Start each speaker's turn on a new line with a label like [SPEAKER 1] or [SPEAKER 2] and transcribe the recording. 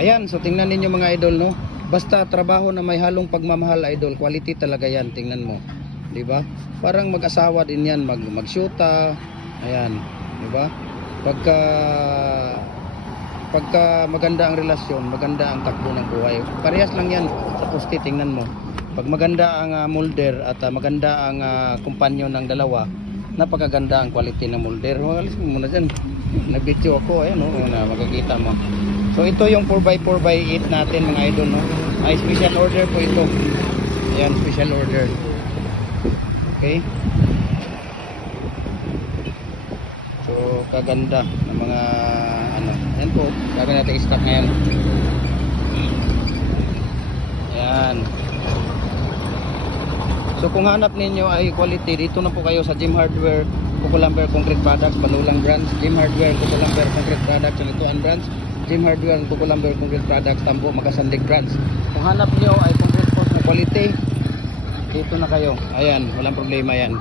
[SPEAKER 1] Ayan, so tingnan ninyo mga idol, no? Basta trabaho na may halong pagmamahal, idol, quality talaga yan, tingnan mo. 'Di ba? Parang mag-asawa din yan, mag magsyuta. Ayan, 'di ba? Pagka pagka maganda ang relasyon, maganda ang takbo ng buhay. Parehas lang yan sa poste, tingnan mo. Pag maganda ang ah, molder at ah, maganda ang uh, kumpanyon ng dalawa, napakaganda ang quality ng molder. Walis mo muna dyan. Nag-video ako, ayan o, na makikita mo. So ito yung 4x4x8 natin mga idol, no? Ay, special order po ito. Ayan, special order. Okay? So, kaganda ng mga ano. Ayan po, gagawin natin i-stock ngayon. Ayan. So kung hanap ninyo ay quality, dito na po kayo sa Gym Hardware, Kukulamber Concrete Products, Banulang Branch, Gym Hardware, Kukulamber Concrete Products, Lituan Branch, Gym Hardware, Kukulamber Concrete Products, Tambo, Magasandig Branch. Kung hanap nyo ay concrete post na quality, dito na kayo. Ayan, walang problema yan.